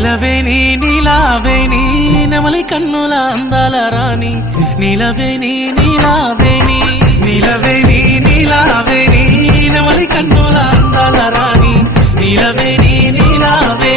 నీలవేణి నీలావేణి నెమలి కన్నుల అందాల రాణి నీలవేణి నీలావేణి నీలవేణి నీలావేణి నెమలి కన్నుల అందాల రాణి నీలవేణి నీలావేణి